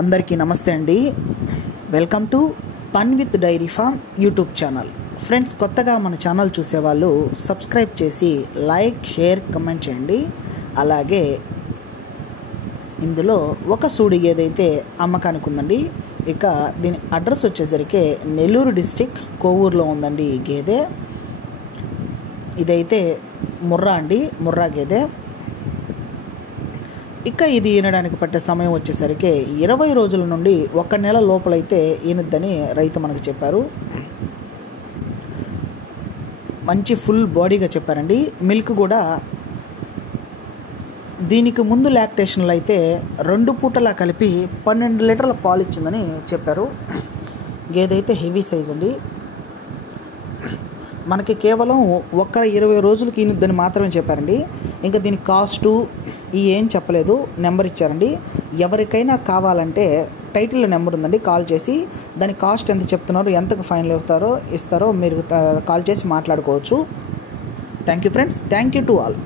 అందరికీ నమస్తే అండి. Welcome to fun with dairy farm YouTube channel. Friends, కొత్తగా మన ఛానల్ చూసేవాళ్ళు సబ్స్క్రైబ్ చేసి లైక్, షేర్, కమెంట్ చేయండి. అలాగే ఇందులో ఒక సూడి ఏదైతే అమ్మకానికి ఉందండి. ఇక దీని అడ్రస్ వచ్చేసరికి నెల్లూరు డిస్టిక్ కోవూరులో ఉందండి ఈ గేదె. ఇదైతే ముర్రా అండి, ముర్రా గేదె. ఇక ఇది ఈనడానికి పట్టే సమయం వచ్చేసరికి 20 రోజుల నుండి 1 నెల లోపలైతే ఈనుద్దని రైతు మనకు చెప్పారు. మంచి ఫుల్ బాడీగా చెప్పారండి. మిల్క్ కూడా దీనికి ముందు లాక్టేషన్లో అయితే 2 పూటలా కలిపి 12 లీటర్ల పాలు ఇచ్చిందని చెప్పారు. గేదె అయితే హెవీ సైజ్ అండి. మనకి కేవలం 20 రోజులకి ఈనుద్దని మాత్రమే చెప్పారండి. ఇంకా దీని కాస్టు ఏం చెప్పలేదు, నెంబర్ ఇచ్చారండి. ఎవరికైనా కావాలంటే టైటిల్లో నెంబర్ ఉందండి, కాల్ చేసి దాని కాస్ట్ ఎంత చెప్తున్నారో, ఎంతకు ఫైనల్ ఇస్తారో మీరు కాల్ చేసి మాట్లాడుకోవచ్చు. Thank you friends, thank you to all.